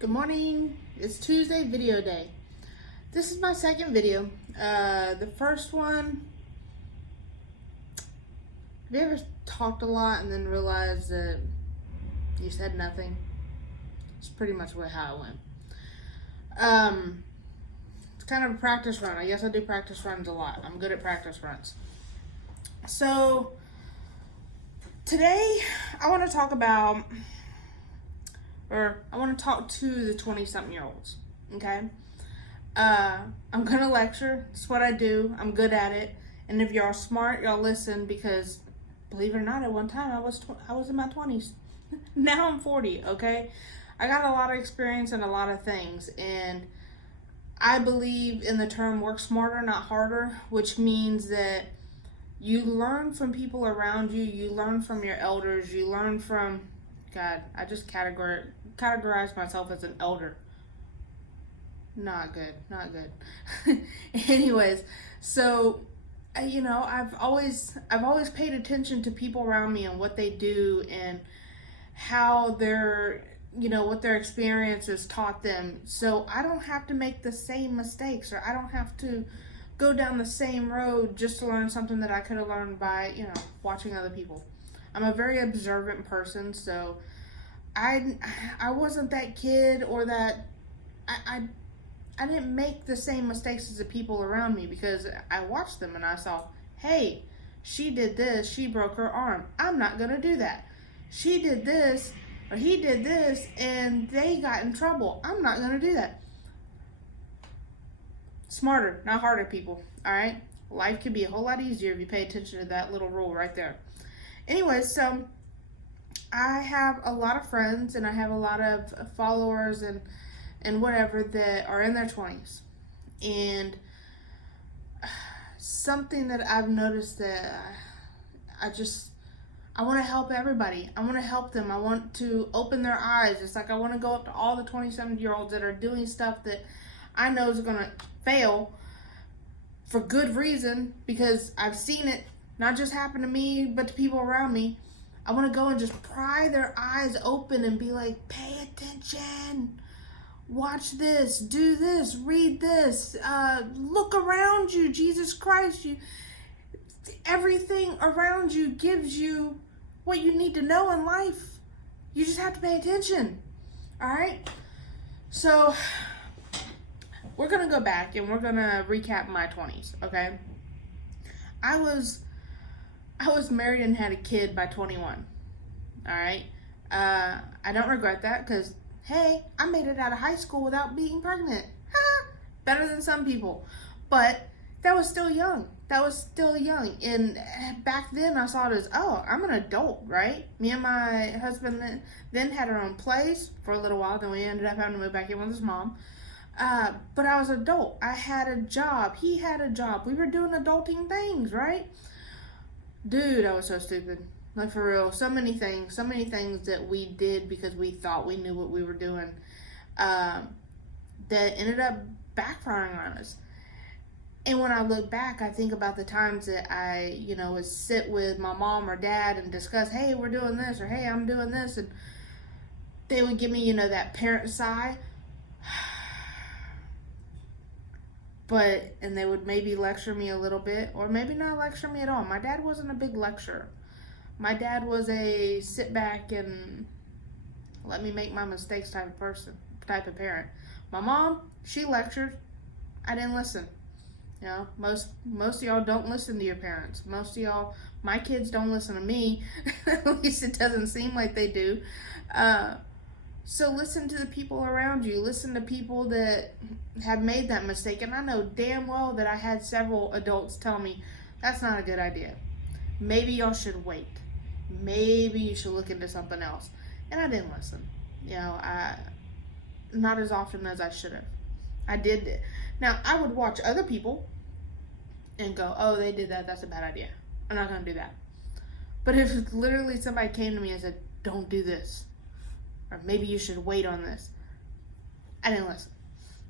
Good morning. It's Tuesday video day. This is my second video. The first one, have you ever talked a lot and then realized that you said nothing? It's pretty much how it went. It's kind of a practice run. I guess I do practice runs a lot. I'm good at practice runs. So today I want to talk about, or I want to talk to the 20-something-year-olds, okay? I'm going to lecture. It's what I do. I'm good at it. And if y'all smart, y'all listen, because believe it or not, at one time I was in my 20s. Now I'm 40, okay? I got a lot of experience in a lot of things, and I believe in the term work smarter, not harder, which means that you learn from people around you, you learn from your elders, you learn from, God, I just categorize myself as an elder. Not good. Anyways, so I've always paid attention to people around me and what they do and how what their experiences taught them. So I don't have to make the same mistakes, or I don't have to go down the same road just to learn something that I could have learned by, watching other people. I'm a very observant person, so I wasn't that kid, or that I didn't make the same mistakes as the people around me, because I watched them and I saw, hey, she did this, she broke her arm. I'm not going to do that. She did this, or he did this, and they got in trouble. I'm not going to do that. Smarter, not harder, people. All right? Life could be a whole lot easier if you pay attention to that little rule right there. Anyways, so I have a lot of friends and I have a lot of followers and whatever that are in their 20s. And something that I've noticed that I want to help everybody. I want to help them. I want to open their eyes. It's like I want to go up to all the 27-year-olds that are doing stuff that I know is going to fail for good reason, because I've seen it not just happen to me, but to people around me. I want to go and just pry their eyes open and be like, pay attention. Watch this, do this, read this, look around you. Jesus Christ, everything around you gives you what you need to know in life. You just have to pay attention. All right? So we're going to go back and we're going to recap my 20s, okay? I was married and had a kid by 21. All right? I don't regret that, because hey, I made it out of high school without being pregnant. Better than some people. But that was still young. And back then I saw it as, oh, I'm an adult, right? Me and my husband then had our own place for a little while. Then we ended up having to move back in with his mom. But I was an adult. I had a job. He had a job. We were doing adulting things, right? Dude, I was so stupid. Like, for real, so many things that we did because we thought we knew what we were doing, that ended up backfiring on us. And when I look back, I think about the times that I, would sit with my mom or dad and discuss, hey, we're doing this, or hey, I'm doing this, and they would give me, that parent sigh. And they would maybe lecture me a little bit, or maybe not lecture me at all. My dad wasn't a big lecturer. My dad was a sit back and let me make my mistakes type of parent. My mom, she lectured. I didn't listen. Most of y'all don't listen to your parents. Most of y'all, my kids don't listen to me. At least it doesn't seem like they do. So listen to the people around you. Listen to people that have made that mistake. And I know damn well that I had several adults tell me, that's not a good idea. Maybe y'all should wait. Maybe you should look into something else. And I didn't listen. Not as often as I should have. I did. Now, I would watch other people and go, oh, they did that. That's a bad idea. I'm not going to do that. But if literally somebody came to me and said, don't do this, or maybe you should wait on this, I didn't listen.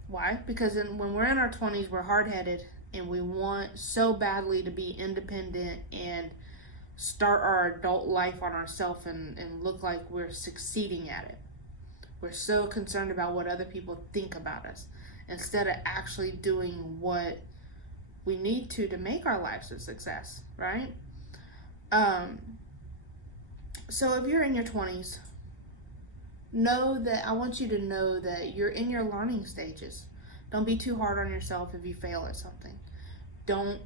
Why? Because when we're in our 20s, we're hard-headed and we want so badly to be independent and start our adult life on ourselves and look like we're succeeding at it. We're so concerned about what other people think about us instead of actually doing what we need to make our lives a success, right? So if you're in your 20s, I want you to know that you're in your learning stages. Don't be too hard on yourself if you fail at something. Don't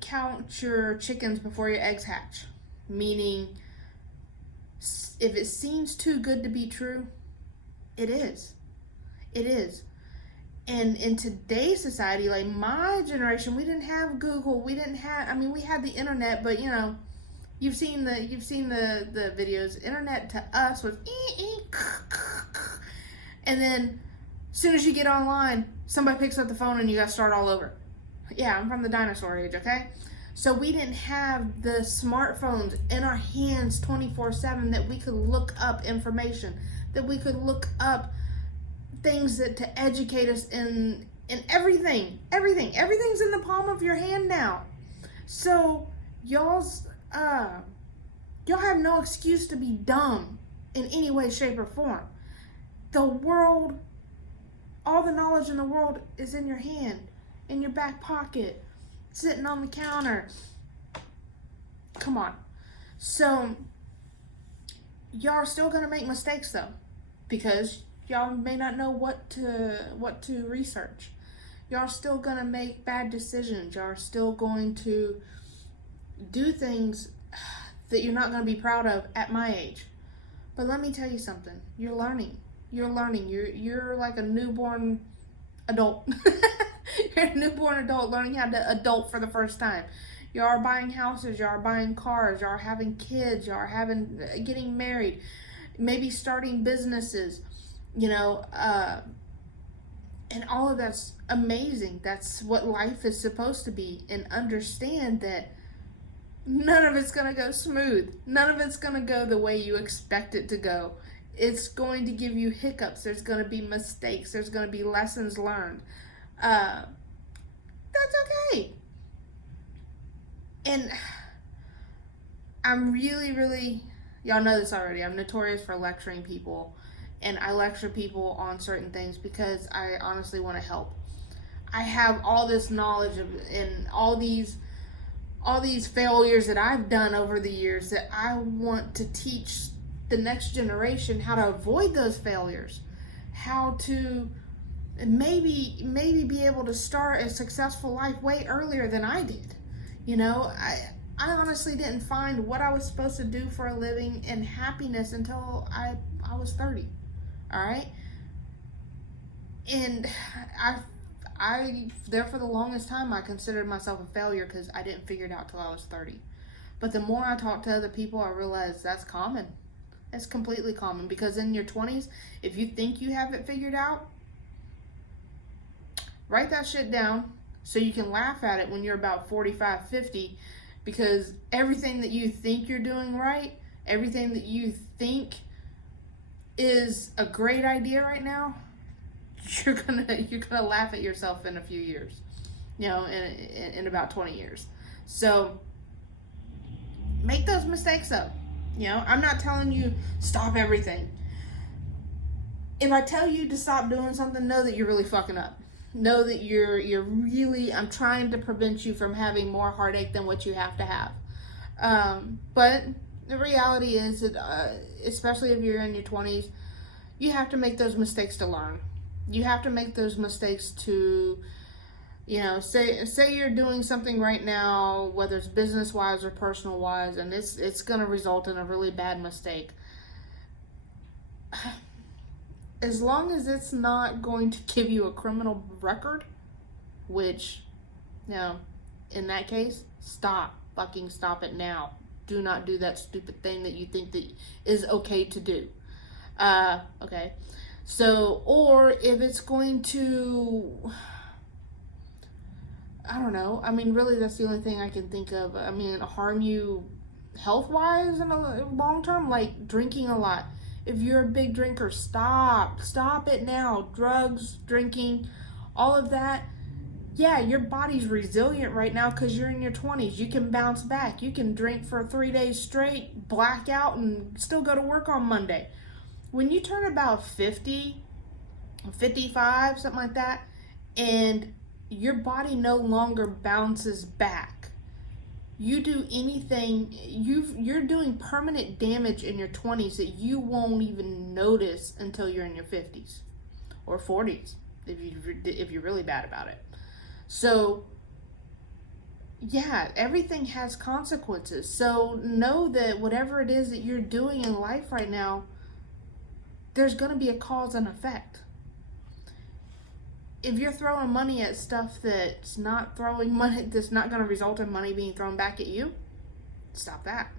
count your chickens before your eggs hatch. Meaning, if it seems too good to be true, it is. It is. And in today's society, like my generation, we didn't have Google. We had the internet, but you've seen the videos. Internet to us was and then as soon as you get online, somebody picks up the phone and you got to start all over. Yeah, I'm from the dinosaur age, okay? So we didn't have the smartphones in our hands 24/7 that we could look up information, that we could look up things to educate us in everything. Everything's in the palm of your hand now. So y'all have no excuse to be dumb in any way, shape, or form. The world, all the knowledge in the world is in your hand, in your back pocket, sitting on the counter. Come on. So y'all are still gonna make mistakes though, because y'all may not know what to research. Y'all are still gonna make bad decisions. Y'all are still going to do things that you're not gonna be proud of at my age. But let me tell you something. You're learning. You're like a newborn adult. You're a newborn adult learning how to adult for the first time. You are buying houses, you are buying cars, you are having kids, you are getting married, maybe starting businesses, and all of that's amazing. That's what life is supposed to be. And understand that none of it's going to go smooth. None of it's going to go the way you expect it to go. It's going to give you hiccups. There's going to be mistakes. There's going to be lessons learned. That's okay. And I'm really, y'all know this already, I'm notorious for lecturing people. And I lecture people on certain things because I honestly want to help. I have all this knowledge and all these failures that I've done over the years that I want to teach the next generation how to avoid those failures, how to maybe be able to start a successful life way earlier than I did. I honestly didn't find what I was supposed to do for a living and happiness until I was 30. All right. And I there for the longest time, I considered myself a failure because I didn't figure it out till I was 30. But the more I talk to other people, I realize that's common. It's completely common, because in your 20s, if you think you have it figured out, write that shit down so you can laugh at it when you're about 45, 50, because everything that you think you're doing right, everything that you think is a great idea right now, you're gonna laugh at yourself in a few years, in about 20 years. So make those mistakes up. I'm not telling you stop everything. If I tell you to stop doing something, know that you're really fucking up. Know that you're really, I'm trying to prevent you from having more heartache than what you have to have. But the reality is that, especially if you're in your 20s, you have to make those mistakes to learn. You have to make those mistakes to, say you're doing something right now, whether it's business-wise or personal-wise, and it's going to result in a really bad mistake. As long as it's not going to give you a criminal record, which, in that case, stop it now. Do not do that stupid thing that you think that is okay to do. Okay. So, or if it's going to, I don't know. Really, that's the only thing I can think of. Harm you health-wise in a long term, like drinking a lot. If you're a big drinker, stop it now. Drugs, drinking, all of that. Yeah, your body's resilient right now because you're in your 20s. You can bounce back. You can drink for 3 days straight, black out, and still go to work on Monday. when you turn about 50, 55, something like that, and your body no longer bounces back, you do anything, you're doing permanent damage in your 20s that you won't even notice until you're in your 50s or 40s if you're really bad about it. So yeah, everything has consequences. So know that whatever it is that you're doing in life right now, there's going to be a cause and effect. If you're throwing money at stuff that's not throwing money, that's not going to result in money being thrown back at you, stop that.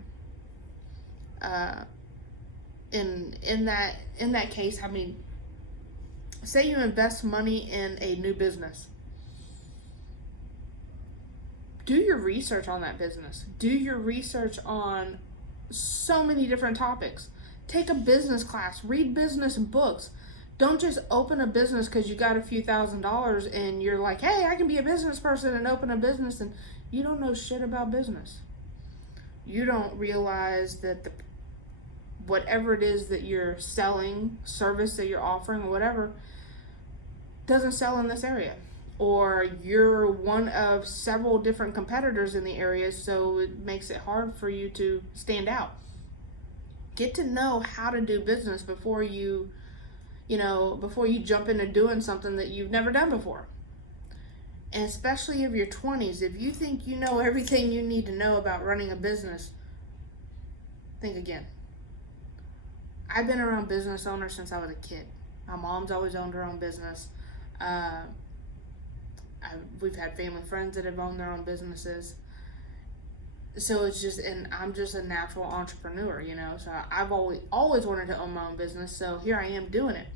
In that case, I mean, say you invest money in a new business. Do your research on that business. Do your research on so many different topics. Take a business class. Read business books. Don't just open a business because you got a few $1,000s and you're like, hey, I can be a business person and open a business, and you don't know shit about business. You don't realize that whatever it is that you're selling, service that you're offering, or whatever, doesn't sell in this area. Or you're one of several different competitors in the area, so it makes it hard for you to stand out. Get to know how to do business before you jump into doing something that you've never done before. And especially if you're 20s, if you think you know everything you need to know about running a business, think again. I've been around business owners since I was a kid. My mom's always owned her own business. We've had family friends that have owned their own businesses. So it's just, and I'm just a natural entrepreneur, so I've always wanted to own my own business. So here I am doing it.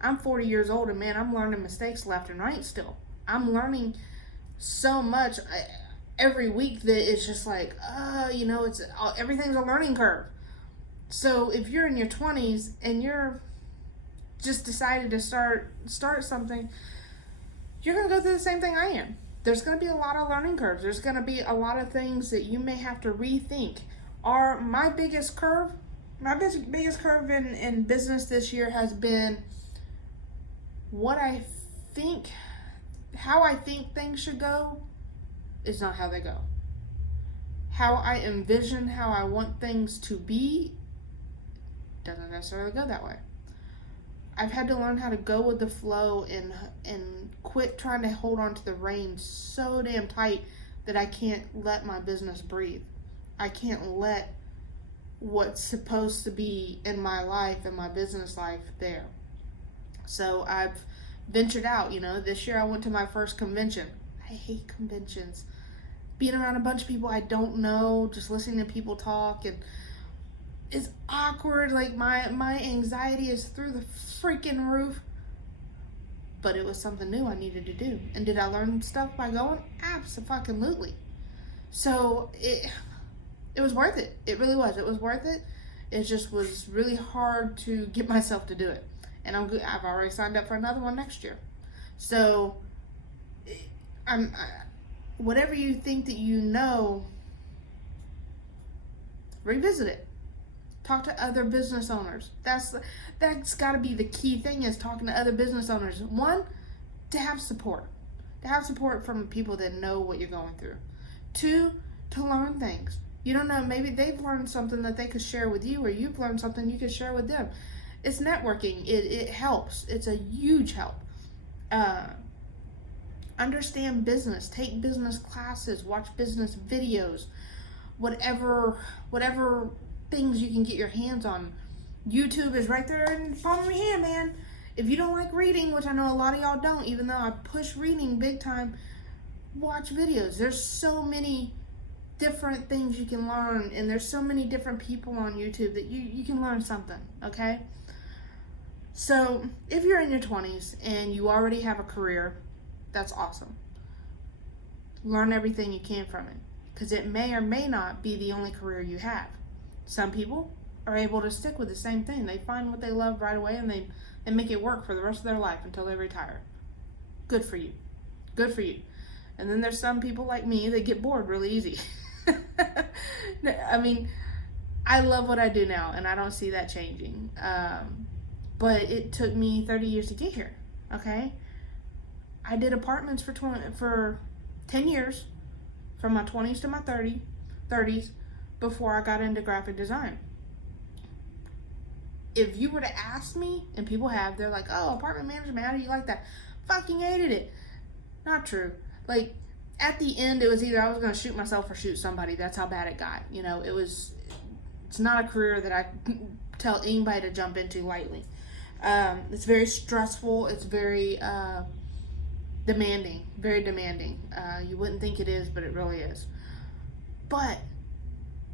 I'm 40 years old, and man, I'm learning mistakes left and right still. I'm learning so much every week that it's just like, it's everything's a learning curve. So if you're in your 20s and you're just decided to start something, you're going to go through the same thing I am. There's going to be a lot of learning curves. There's going to be a lot of things that you may have to rethink. My biggest curve in business this year has been how I think things should go is not how they go. How I envision how I want things to be doesn't necessarily go that way. I've had to learn how to go with the flow and quit trying to hold on to the reins so damn tight that I can't let my business breathe. I can't let what's supposed to be in my life and my business life there. So I've ventured out. This year I went to my first convention. I hate conventions. Being around a bunch of people I don't know, just listening to people talk, and it's awkward. Like my anxiety is through the freaking roof. But it was something new I needed to do. And did I learn stuff by going? Absolutely. So it was worth it. It really was. It was worth it. It just was really hard to get myself to do it. And I've already signed up for another one next year. So whatever you think that you know, revisit it. Talk to other business owners. That's got to be the key thing, is talking to other business owners. One, to have support. To have support from people that know what you're going through. Two, to learn things. You don't know, maybe they've learned something that they could share with you, or you've learned something you could share with them. It's networking. It helps. It's a huge help. Understand business. Take business classes. Watch business videos. Whatever things you can get your hands on. YouTube is right there in the palm of your hand, man. If you don't like reading, which I know a lot of y'all don't, even though I push reading big time, watch videos. There's so many different things you can learn, and there's so many different people on YouTube that you can learn something, okay? So if you're in your 20s and you already have a career, that's awesome. Learn everything you can from it, because it may or may not be the only career you have. Some people are able to stick with the same thing. They find what they love right away, and they make it work for the rest of their life until they retire. Good for you. Good for you. And then there's some people like me that get bored really easy. I mean, I love what I do now, and I don't see that changing. but it took me 30 years to get here. Okay, I did apartments for 10 years, from my 20s to my 30s, before I got into graphic design. If you were to ask me, and people have, they're like, oh, apartment management, how do you like that? Fucking hated it. Not true. Like, at the end, it was either I was going to shoot myself or shoot somebody. That's how bad it got. You know, it's not a career that I tell anybody to jump into lightly. It's very stressful. It's very demanding. Very demanding. You wouldn't think it is, but it really is. But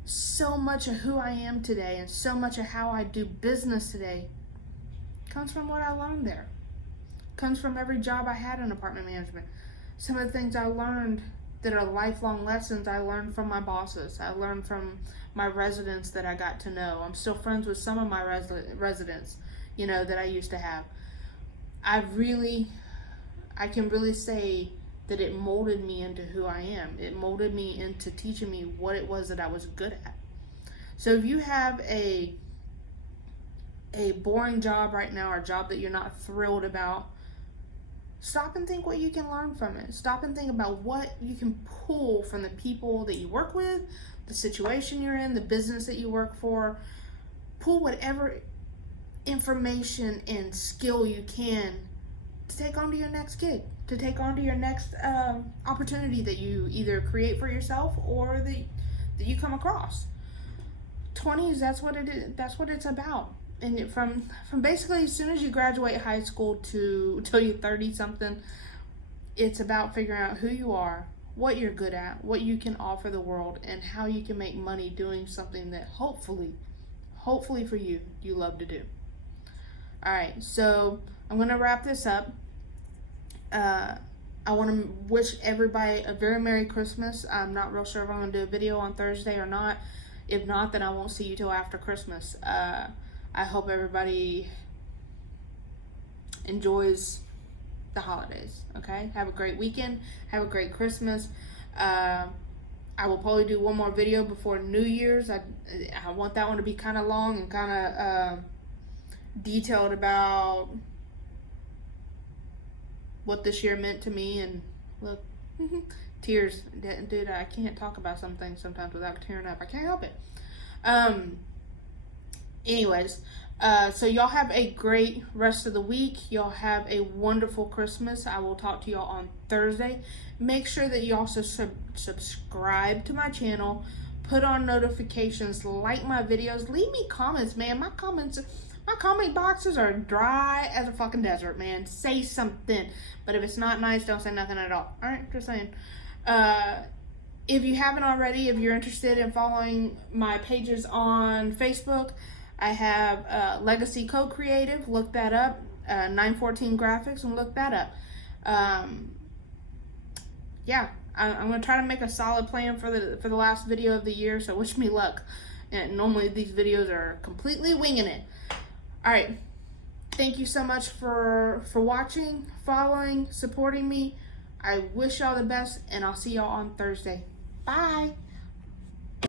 so much of who I am today and so much of how I do business today comes from what I learned there. Comes from every job I had in apartment management. Some of the things I learned that are lifelong lessons I learned from my bosses. I learned from my residents that I got to know. I'm still friends with some of my residents, you know, that I used to have. I can really say that it molded me into who I am. It molded me into teaching me what it was that I was good at. So if you have a boring job right now, or a job that you're not thrilled about, stop and think what you can learn from it. Stop and think about what you can pull from the people that you work with, the situation you're in, the business that you work for. Pull whatever information and skill you can to take on to your next gig, to take on to your next opportunity that you either create for yourself or that you come across. 20s, that's what it is. That's what it's about. And from basically as soon as you graduate high school till you're 30 something, it's about figuring out who you are, what you're good at, what you can offer the world, and how you can make money doing something that hopefully for you love to do. All right, so I'm gonna wrap this up. I want to wish everybody a very Merry Christmas. I'm not real sure if I'm gonna do a video on Thursday or not. If not, then I won't see you till after Christmas. I hope everybody enjoys the holidays, okay? Have a great weekend. Have a great Christmas. I will probably do one more video before New Year's. I want that one to be kind of long and kind of detailed about what this year meant to me. And look, tears. Dude, I can't talk about some things sometimes without tearing up. I can't help it. Anyways, so y'all have a great rest of the week. Y'all have a wonderful Christmas. I will talk to y'all on Thursday. Make sure that you also subscribe to my channel, put on notifications, like my videos, leave me comments, man. My comment boxes are dry as a fucking desert, man. Say something. But if it's not nice, don't say nothing at all. All right, just saying. If you haven't already, if you're interested in following my pages on Facebook, I have Legacy Co-Creative. Look that up. 914 Graphics, and look that up. Yeah, I'm gonna try to make a solid plan for the last video of the year. So wish me luck. And normally these videos are completely winging it. All right. Thank you so much for watching, following, supporting me. I wish y'all the best, and I'll see y'all on Thursday. Bye.